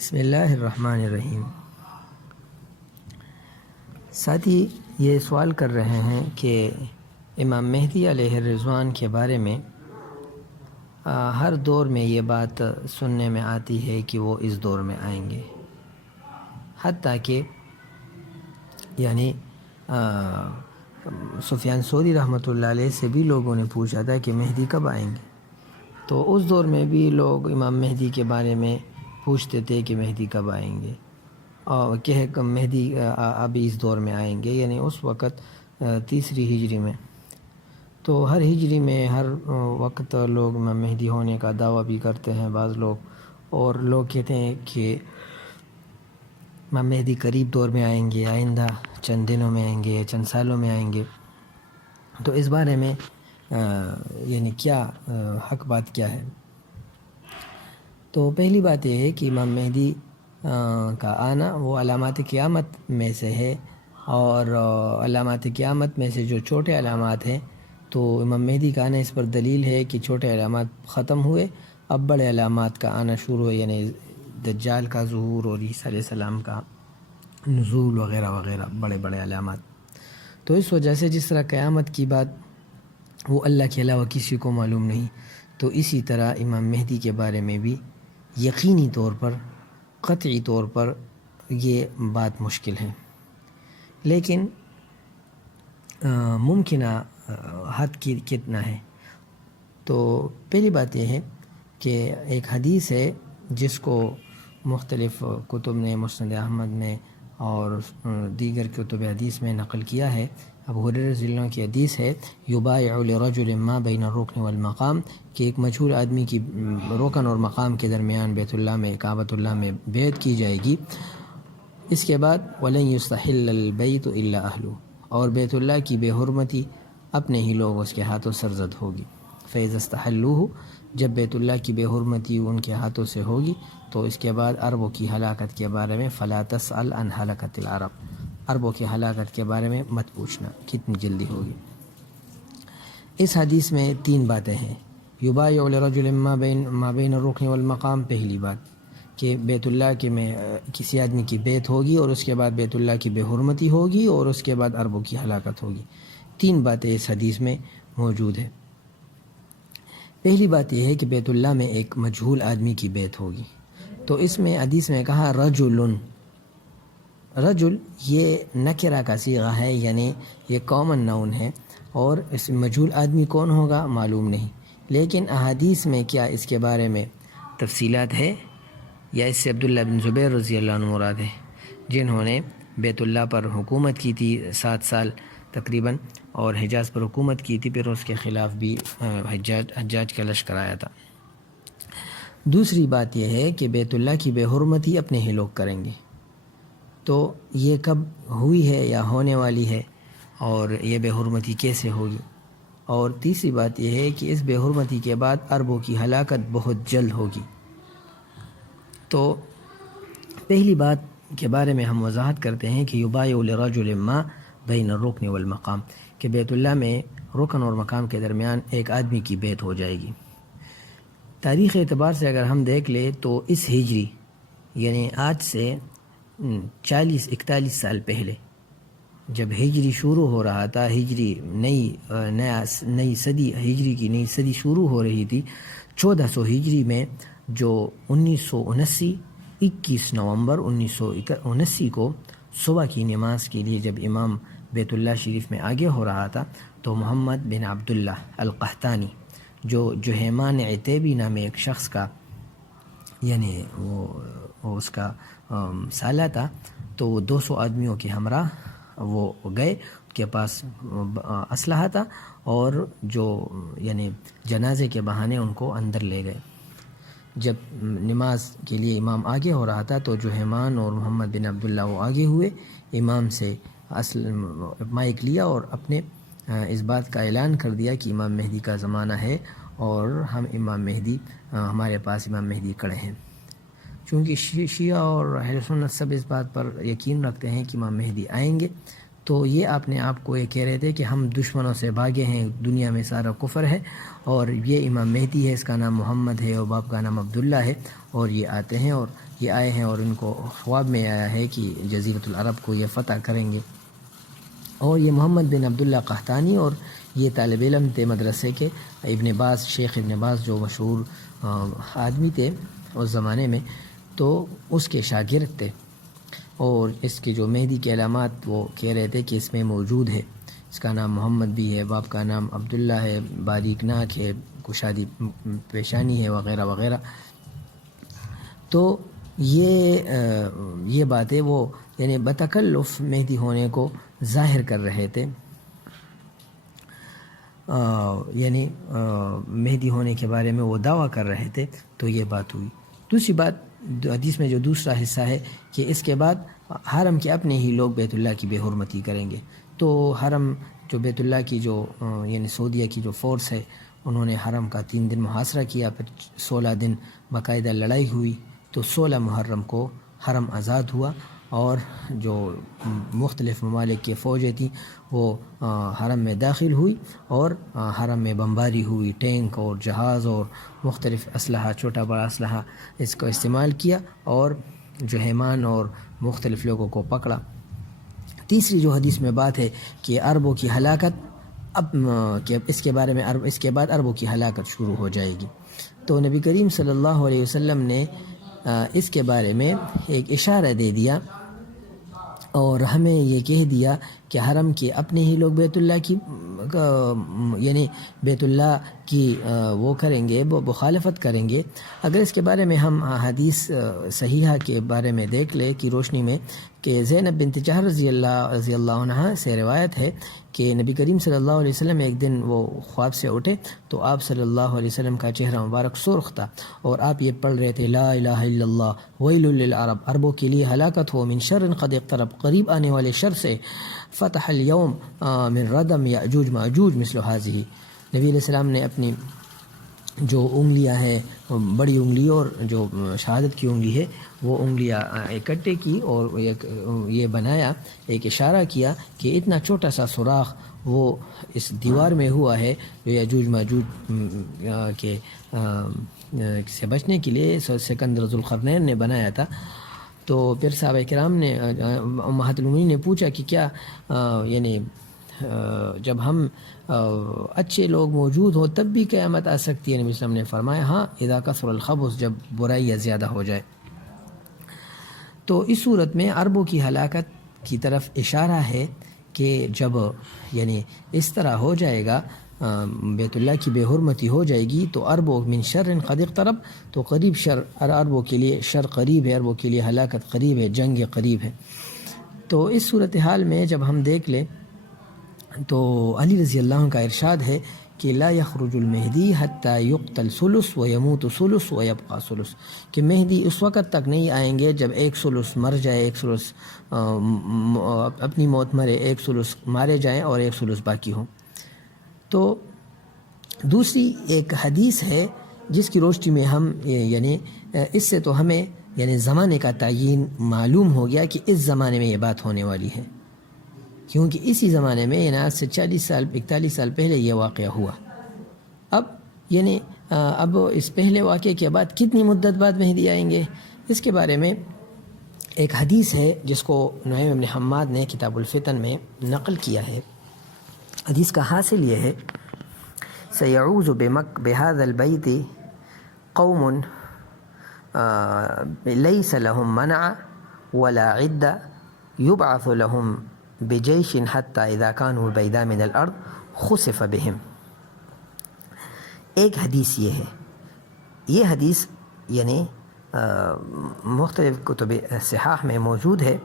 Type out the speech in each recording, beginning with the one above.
بسم اللہ الرحمن الرحیم۔ ساتھی یہ سوال کر رہے ہیں کہ امام مہدی علیہ الرضوان کے بارے میں ہر دور میں یہ بات سننے میں آتی ہے کہ وہ اس دور میں آئیں گے، حتیٰ کہ سفیان ثوری رحمۃ اللہ علیہ سے بھی لوگوں نے پوچھا تھا کہ مہدی کب آئیں گے، تو اس دور میں بھی لوگ امام مہدی کے بارے میں پوچھتے تھے کہ مہدی کب آئیں گے، اور کہ مہدی ابھی اس دور میں آئیں گے، یعنی اس وقت تیسری ہجری میں۔ تو ہر ہجری میں ہر وقت لوگ امام مہدی ہونے کا دعویٰ بھی کرتے ہیں بعض لوگ، اور لوگ کہتے ہیں کہ امام مہدی قریب دور میں آئیں گے، آئندہ چند دنوں میں آئیں گے، چند سالوں میں آئیں گے۔ تو اس بارے میں کیا حق بات کیا ہے؟ تو پہلی بات یہ ہے کہ امام مہدی کا آنا وہ علامات قیامت میں سے ہے، اور علامات قیامت میں سے جو چھوٹے علامات ہیں تو امام مہدی کا آنا اس پر دلیل ہے کہ چھوٹے علامات ختم ہوئے، اب بڑے علامات کا آنا شروع ہوئے، یعنی دجال کا ظہور اور عیسیٰ علیہ السلام کا نزول وغیرہ وغیرہ بڑے بڑے علامات۔ تو اس وجہ سے جس طرح قیامت کی بات وہ اللہ کے علاوہ کسی کو معلوم نہیں، تو اسی طرح امام مہدی کے بارے میں بھی یقینی طور پر، قطعی طور پر یہ بات مشکل ہے، لیکن ممکنہ حد کی کتنا ہے؟ تو پہلی بات یہ ہے کہ ایک حدیث ہے جس کو مختلف کتب نے، مسند احمد میں اور دیگر کتب حدیث میں نقل کیا ہے۔ ابو ہریرہ رضی اللہ عنہ کی حدیث ہے، یبایع لرجل ما بین الرکن والمقام، کہ ایک مجہول آدمی کی رکن اور مقام کے درمیان بیت اللہ میں، کعبۃ اللہ میں بیعت کی جائے گی۔ اس کے بعد وَلَن يُسْتَحِلَّ الْبَيْتُ إِلَّا أَهْلُهُ، اور بیت اللہ کی بے حرمتی اپنے ہی لوگ اس کے ہاتھوں سرزد ہوگی۔ فَإِذَا اسْتَحَلُّوهُ، جب بیت اللہ کی بے حرمتی ان کے ہاتھوں سے ہوگی تو اس کے بعد عربوں کی ہلاکت کے بارے میں فَلَا تَسْأَلْ عَنْ هَلَكَةِ الْعَرَبِ، عربوں کی ہلاکت کے بارے میں مت پوچھنا کتنی جلدی ہوگی۔ اس حدیث میں تین باتیں ہیں۔ یبایع لرجل ما بین الرکن والمقام، پہلی بات کہ بیت اللہ کے میں کسی آدمی کی بیعت ہوگی، اور اس کے بعد بیت اللہ کی بے حرمتی ہوگی، اور اس کے بعد عربوں کی ہلاکت ہوگی۔ تین باتیں اس حدیث میں موجود ہیں۔ پہلی بات یہ ہے کہ بیت اللہ میں ایک مجہول آدمی کی بیعت ہوگی، تو اس میں حدیث میں کہا رجل، رجل یہ نکرہ کا صیغہ ہے، یعنی یہ کامن ناؤن ہے، اور اس مجہول آدمی کون ہوگا معلوم نہیں، لیکن احادیث میں کیا اس کے بارے میں تفصیلات ہے، یا اس سے عبداللہ بن زبیر رضی اللہ عنہ مراد ہے، جنہوں نے بیت اللہ پر حکومت کی تھی 7 سال تقریباً، اور حجاز پر حکومت کی تھی، پھر اس کے خلاف بھی حجاج کا لشکر آیا تھا۔ دوسری بات یہ ہے کہ بیت اللہ کی بے حرمتی اپنے ہی لوگ کریں گے، تو یہ کب ہوئی ہے یا ہونے والی ہے، اور یہ بے حرمتی کیسے ہوگی؟ اور تیسری بات یہ ہے کہ اس بے حرمتی کے بعد عربوں کی ہلاکت بہت جلد ہوگی۔ تو پہلی بات کے بارے میں ہم وضاحت کرتے ہیں کہ یبایع لرجل ما بین الرکن والمقام، کہ بیت اللہ میں رکن اور مقام کے درمیان ایک آدمی کی بیعت ہو جائے گی۔ تاریخ اعتبار سے اگر ہم دیکھ لیں تو اس ہجری، یعنی آج سے 41 سال پہلے جب ہجری شروع ہو رہا تھا، ہجری نئی صدی، ہجری کی نئی صدی شروع ہو رہی تھی 1400 ہجری میں، جو 21 نومبر 1979 کو صبح کی نماز کے لیے جب امام بیت اللہ شریف میں آگے ہو رہا تھا، تو محمد بن عبداللہ القحطانی، جو جہیمان عتیبی نام ایک شخص کا، یعنی وہ اس کا سالہ تھا، تو وہ 200 آدمیوں کے ہمراہ وہ گئے، ان کے پاس اسلحہ تھا، اور جو جنازے کے بہانے ان کو اندر لے گئے۔ جب نماز کے لیے امام آگے ہو رہا تھا تو جہیمان اور محمد بن عبداللہ وہ آگے ہوئے، امام سے مائک لیا اور اپنے اس بات کا اعلان کر دیا کہ امام مہدی کا زمانہ ہے، اور ہم ہمارے پاس امام مہدی کھڑے ہیں۔ چونکہ شیعہ اور اہل سنت سب اس بات پر یقین رکھتے ہیں کہ امام مہدی آئیں گے، تو یہ اپنے آپ کو یہ کہہ رہے تھے کہ ہم دشمنوں سے بھاگے ہیں، دنیا میں سارا کفر ہے، اور یہ امام مہدی ہے، اس کا نام محمد ہے اور باپ کا نام عبداللہ ہے، اور یہ آتے ہیں اور یہ آئے ہیں اور ان کو خواب میں آیا ہے کہ جزیرۃ العرب کو یہ فتح کریں گے. اور یہ محمد بن عبداللہ قحطانی اور یہ طالب علم تھے مدرسے کے ابن باز، شیخ ابن باز جو مشہور آدمی تھے اس زمانے میں، تو اس کے شاگرد تھے. اور اس کے جو مہدی کے علامات وہ کہہ رہے تھے کہ اس میں موجود ہے. اس کا نام محمد بھی ہے، باپ کا نام عبداللہ ہے، باریک ناک ہے، کشادی پیشانی ہے، وغیرہ وغیرہ. تو یہ باتیں وہ یعنی بتکلف مہدی ہونے کو ظاہر کر رہے تھے، یعنی مہدی ہونے کے بارے میں وہ دعویٰ کر رہے تھے. تو یہ بات ہوئی. دوسری بات حدیث میں جو دوسرا حصہ ہے کہ اس کے بعد حرم کے اپنے ہی لوگ بیت اللہ کی بے حرمتی کریں گے. تو حرم جو بیت اللہ کی جو یعنی سعودیہ کی جو فورس ہے، انہوں نے حرم کا 3 دن محاصرہ کیا، پھر 16 دن باقاعدہ لڑائی ہوئی. تو 16 محرم کو حرم آزاد ہوا اور جو مختلف ممالک کی فوجیں تھیں وہ حرم میں داخل ہوئی اور حرم میں بمباری ہوئی. ٹینک اور جہاز اور مختلف اسلحہ، چھوٹا بڑا اسلحہ اس کو استعمال کیا اور جو حیمان اور مختلف لوگوں کو پکڑا. تیسری جو حدیث میں بات ہے کہ عربوں کی ہلاکت کہ اس کے بارے میں اس کے بعد عربوں کی ہلاکت شروع ہو جائے گی. تو نبی کریم صلی اللہ علیہ وسلم نے اس کے بارے میں ایک اشارہ دے دیا اور ہمیں یہ کہہ دیا کہ حرم کے اپنے ہی لوگ بیت اللہ کی یعنی بیت اللہ کی وہ کریں گے، وہ مخالفت کریں گے. اگر اس کے بارے میں ہم حدیث صحیحہ کے بارے میں دیکھ لیں کہ روشنی میں کہ زینب بنت جہش رضی اللہ عنہ سے روایت ہے کہ نبی کریم صلی اللہ علیہ وسلم ایک دن وہ خواب سے اٹھے تو آپ صلی اللہ علیہ وسلم کا چہرہ مبارک سرخ تھا اور آپ یہ پڑھ رہے تھے لا الہ الا اللہ ویل للعرب، عربوں کے لیے ہلاکت ہو، من شر قد اقترب، قریب آنے والے شر سے، فتح اليوم من ردم یاجوج ماجوج مثل هذه. نبی علیہ السلام نے اپنی جو انگلیاں ہیں بڑی انگلی اور جو شہادت کی انگلی ہے وہ انگلیاں اکٹھے کی اور یہ بنایا، ایک اشارہ کیا کہ اتنا چھوٹا سا سوراخ وہ اس دیوار میں ہوا ہے جو یاجوج ماجوج کے سے بچنے کے لیے سکندر ذوالقرنین نے بنایا تھا. تو پھر صحابہ کرام نے امہات المومنین نے پوچھا کہ کیا یعنی جب ہم اچھے لوگ موجود ہو تب بھی قیامت آ سکتی ہے؟ نبی صلی اللہ علیہ وسلم نے فرمایا ہاں، اذا کثر الخبث، جب برائیاں زیادہ ہو جائے. تو اس صورت میں عربوں کی ہلاکت کی طرف اشارہ ہے کہ جب یعنی اس طرح ہو جائے گا، بیت اللہ کی بے حرمتی ہو جائے گی تو عربوں من شر قد اقترب، تو قریب شر، عربوں کے لیے شر قریب ہے، عربوں کے لیے ہلاکت قریب ہے، جنگ قریب ہے. تو اس صورتحال میں جب ہم دیکھ لیں تو علی رضی اللہ عنہ کا ارشاد ہے کہ لا یخرج المہدی حتی یقتل ثلث ویموت ثلث ویبقى ثلث، کہ مہدی اس وقت تک نہیں آئیں گے جب 1/3 مر جائے، 1/3 اپنی موت مرے، 1/3 مارے جائیں اور 1/3 باقی ہوں. تو دوسری ایک حدیث ہے جس کی روشنی میں ہم یعنی اس سے تو ہمیں یعنی زمانے کا تعین معلوم ہو گیا کہ اس زمانے میں یہ بات ہونے والی ہے، کیونکہ اسی زمانے میں یعنی آج سے 40 سال 41 سال پہلے یہ واقعہ ہوا. اب یعنی اب اس پہلے واقعے کے بعد کتنی مدت بعد مہدی آئیں گے، اس کے بارے میں ایک حدیث ہے جس کو نعیم بن حماد نے کتاب الفتن میں نقل کیا ہے. حدیث کا حاصل یہ ہے سیعوذ بهذا البیت قوم لیس لهم منع ولا عدہ یبعث لهم بجیش حتی اذا كانوا بعیدا من الارض خسف بهم. ایک حدیث یہ ہے، یہ حدیث یعنی مختلف کتب صحاح میں موجود ہے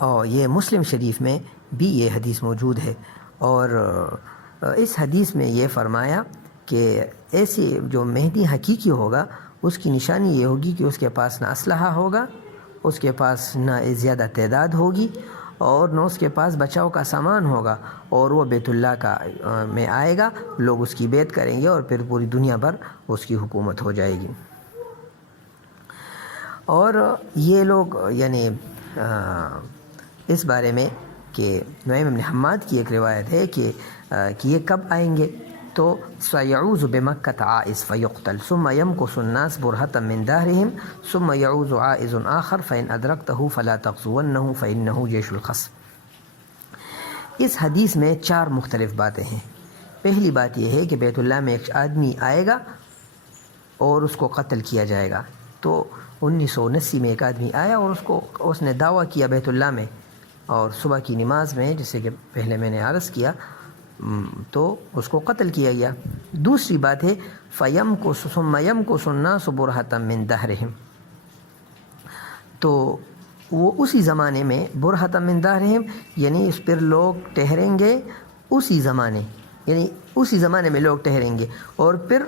اور یہ مسلم شریف میں بھی یہ حدیث موجود ہے. اور اس حدیث میں یہ فرمایا کہ ایسی جو مہدی حقیقی ہوگا اس کی نشانی یہ ہوگی کہ اس کے پاس نہ اسلحہ ہوگا، اس کے پاس نہ زیادہ تعداد ہوگی اور نہ اس کے پاس بچاؤ کا سامان ہوگا، اور وہ بیت اللہ کا میں آئے گا، لوگ اس کی بیعت کریں گے اور پھر پوری دنیا پر اس کی حکومت ہو جائے گی. اور یہ لوگ یعنی اس بارے میں کہ نعیم بن حماد کی ایک روایت ہے کہ یہ کب آئیں گے، تو سیعوذ بمکۃ عائز فیقتل ثم یمکث الناس برہۃ من دہرہم ثم یعوذ عائز آخر فإن ادرکتہ فلا تغزونہ فإنہ جیش الخصم۔ اس حدیث میں 4 مختلف باتیں ہیں۔ پہلی بات یہ ہے کہ بیت اللہ میں ایک آدمی آئے گا اور اس کو قتل کیا جائے گا۔ تو 1979 میں ایک آدمی آیا اور اس نے دعویٰ کیا بیت اللہ میں، اور صبح کی نماز میں، جیسے کہ پہلے میں نے عرض کیا، تو اس کو قتل کیا گیا۔ دوسری بات ہے ثم يمكث الناس برہۃ من دہرہم، تو وہ اسی زمانے میں برہۃ من دہرہم یعنی اس پر لوگ ٹھہریں گے، اسی زمانے میں لوگ ٹھہریں گے، اور پھر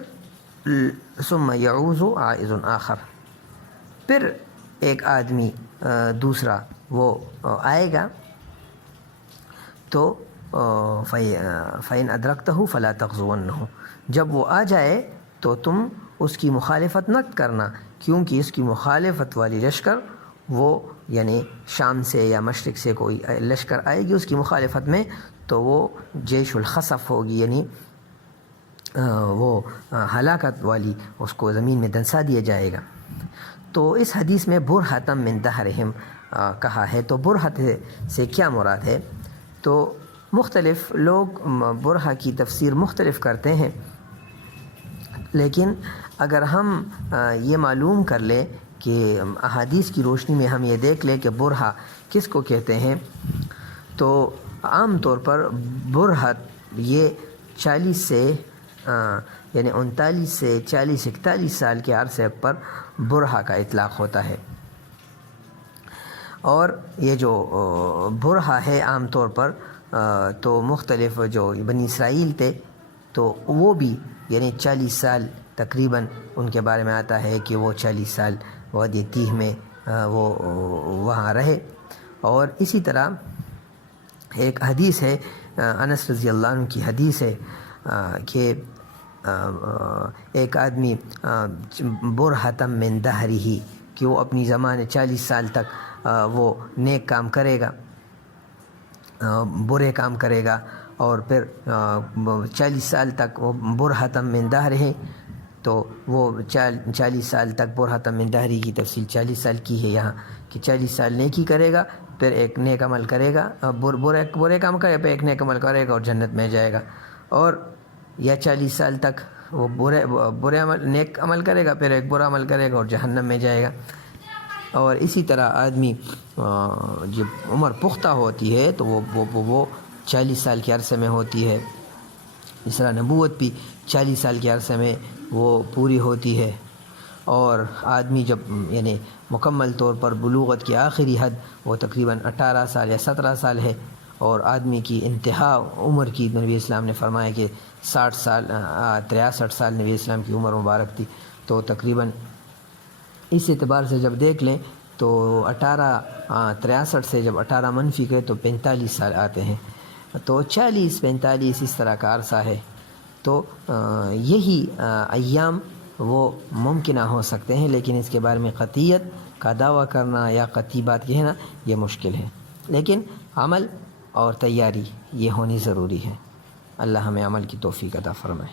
ثم یعوذ عائز آخر، پھر ایک آدمی دوسرا وہ آئے گا، تو فَإِنْ أَدْرَكْتَهُ فَلَا تَغْزُوَنَّهُ، جب وہ آ جائے تو تم اس کی مخالفت نہ کرنا، کیونکہ اس کی مخالفت والی لشکر وہ یعنی شام سے یا مشرق سے کوئی لشکر آئے گی اس کی مخالفت میں، تو وہ جیش الخصف ہوگی، یعنی وہ ہلاکت والی، اس کو زمین میں دنسا دیا جائے گا۔ تو اس حدیث میں برہۃ من دہرہم کہا ہے، تو برہت سے کیا مراد ہے؟ تو مختلف لوگ برہہ کی تفسیر مختلف کرتے ہیں، لیکن اگر ہم یہ معلوم کر لیں کہ احادیث کی روشنی میں ہم یہ دیکھ لیں کہ برہہ کس کو کہتے ہیں، تو عام طور پر برہت یہ 40 سے یعنی 39 سے 40-41 سال کے عرصے پر برہہ کا اطلاق ہوتا ہے۔ اور یہ جو برہہ ہے عام طور پر تو مختلف جو بنی اسرائیل تھے تو وہ بھی یعنی 40 سال تقریباً ان کے بارے میں آتا ہے کہ وہ 40 سال وادی تیہ میں وہ وہاں رہے۔ اور اسی طرح ایک حدیث ہے انس رضی اللہ عنہ کی حدیث ہے کہ ایک آدمی برہۃ من دہرہ، کہ وہ اپنی زمانے 40 سال تک وہ نیک کام کرے گا، برے کام کرے گا، اور پھر 40 سال تک وہ برہۃ من دہرہ، تو وہ 40 سال تک برہۃ من دہرہ کی تفصیل 40 سال کی ہے یہاں، کہ 40 سال نیکی کرے گا، پھر ایک نیک عمل کرے گا، برے کام کرے پھر ایک نیک عمل کرے گا اور جنت میں جائے گا، اور یا 40 سال تک وہ برے عمل نیک عمل کرے گا، پھر ایک برا عمل کرے گا اور جہنم میں جائے گا۔ اور اسی طرح آدمی جب عمر پختہ ہوتی ہے تو وہ 40 سال کے عرصے میں ہوتی ہے، اس طرح نبوت بھی 40 سال کے عرصے میں وہ پوری ہوتی ہے، اور آدمی جب یعنی مکمل طور پر بلوغت کی آخری حد وہ تقریباً 18 سال یا 17 سال ہے، اور آدمی کی انتہا عمر کی نبی اسلام نے فرمایا کہ 60 سال 63 سال نبی اسلام کی عمر مبارک تھی، تو تقریباً اس اعتبار سے جب دیکھ لیں تو 63 سے جب 18 منفی کرے تو 45 سال آتے ہیں، تو 40-45 اس طرح کا عرصہ ہے۔ تو یہی ایام وہ ممکنہ ہو سکتے ہیں، لیکن اس کے بارے میں قطعیت کا دعویٰ کرنا یا قطعی بات کہنا یہ مشکل ہے، لیکن عمل اور تیاری یہ ہونی ضروری ہے۔ اللہ ہمیں عمل کی توفیق عطا فرمائے۔